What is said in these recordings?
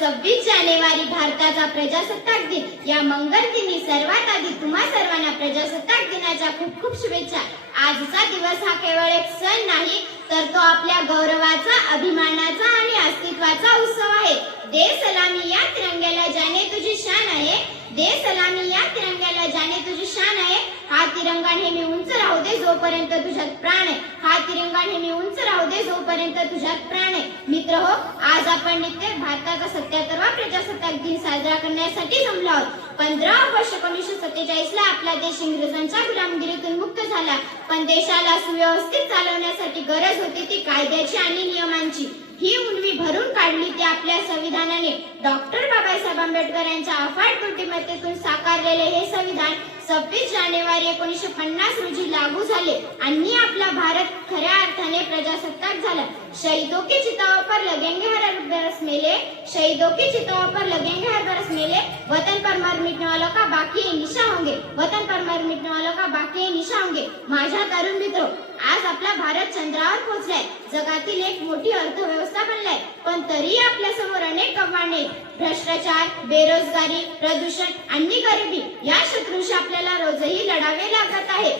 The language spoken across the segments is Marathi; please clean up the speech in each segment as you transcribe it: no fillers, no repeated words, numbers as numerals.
26 जानेवारी भारताचा प्रजासत्ताक दिन। या मंगल दिनी सर्वात आधी तुम्हा सर्वांना प्रजासत्ताक दिनाच्या खूप खूप शुभेच्छा। आजचा दिवस हा केवळ एक सण नाही, तर तो आपल्या गौरवाचा, अभिमानाचा आणि अस्तित्वाचा उत्सव आहे। दे सलामी या तिरंग्याला जाने तुझी शान आहे, दे सलामी या तिरंग्याला जाने तुझी शान आहे। हा तिरंगा नेहमी उंच राहू दे जोपर्यंत तुझ्यात प्राण आहे, हा तिरंगा नेहमी उंच राहू दे जोपर्यंत तुझ्यात प्राण आहे। मित्र हो, आज आपण नित्य भारताचा 77वा प्रजासत्ताक दिन साजरा करण्यासाठी जमलो आहोत। 15 ऑगस्ट 1947 ला आपला देश इंग्रजांच्या गुलामगिरीतून मुक्त झाला, पण देशाला सुव्यवस्थित चालवण्यासाठी गरज होती ती कायद्याची आणि नियमांची। ही उणीव भरून काढली ती आपल्या संविधानाने। डॉक्टर बाबासाहेब आंबेडकर यांच्या अफाट बुद्धिमत्तेतून साकारलेले हे संविधान 26 जानेवारी 1950 रोजी लागू झाले आणि आपला भारत खऱ्या अर्थाने प्रजासत्ताक झाला। शहीदों की चिताओं पर लगेंगे हर बरस मेले, शहीदों की चिताओं पर लगेंगे हर बरस मेले, वतन पर मर मिटने वालों का बाकी निशा होंगे, वतन पर मर मिटने वालों का बाकी निशा होंगे। माझ्या तरुण मित्रो, आज आपला भारत चंद्रावर पोहोचलाय, जगातील एक मोठी अर्थव्यवस्था बनलाय, पण तरी आपल्या समोर अनेक आव्हाने, भ्रष्टाचार, बेरोजगारी, प्रदूषण आणि गरिबी या शत्रूंशी आपल्याला रोजही लढावे लागत आहे।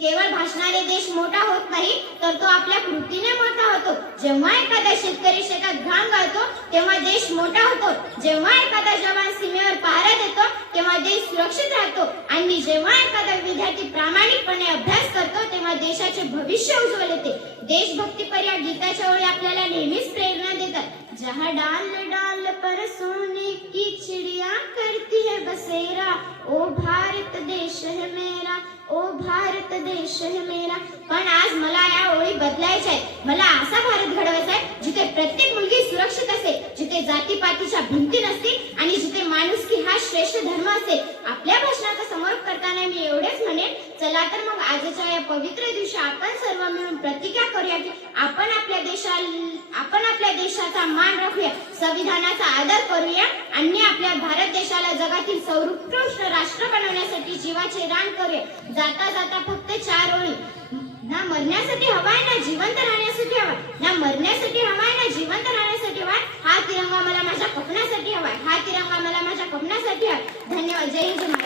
केवळ भाषणाने देश मोठा होत नाही, तर तो आपल्या कृतीने मोठा होतो। जेव्हा एखादा शेतकरी शेतात घाम गाळतो तेव्हा देश मोठा होतो, जेव्हा एखादा जवान सीमेवर पहारा देतो तेव्हा देश सुरक्षित राहतो, आणि जेव्हा एखादा विद्यार्थी प्रामाणिकपणे अभ्यास करतो तेव्हा देशाचे भविष्य उज्ज्वल होते। देशभक्तीपर या गीताच्या ओळी आपल्याला नेहमीच प्रेरणा देतात। जहाँ डाल डाल पर सोने की चिड़िया करती है बसेरा, ओ भारत देश है मेरा, ओ भारत देश है मेरा। पण आज मला या ओळी बदलायच्या आहेत। मला असा भारत घडवायचा आहे जिथे प्रत्येक मुलगी सुरक्षित असेल, जिथे जातीपातीच्या भिंती नसतील आणि जिथे माणुसकी हा श्रेष्ठ धर्म असेल। आपल्या भाषणाचा समारोप करताना मी एवढेच म्हणेन, चला तर मग आजच्या या पवित्र दिवशी आपण सर्व मिळून प्रतिज्ञा करूया की आपण आपल्या देशाचा मान राखूया, संविधानाचा आदर करूया आणि आपल्या भारत देशाला जगातील सर्वोत्कृष्ट राष्ट्र बनवण्यासाठी जीवाचे रान करूया। जाता जाता फक्त 4 ओळी, ना मरण्यासाठी हवाय ना जिवंत राहण्यासाठी हवाय, ना मरण्यासाठी हवाय ना जिवंत राहण्यासाठी हवाय। हा तिरंगा मला माझ्या कपण्यासाठी हवाय, हा तिरंगा मला माझ्या कपण्यासाठी हवाय। धन्यवाद। जय हिंद।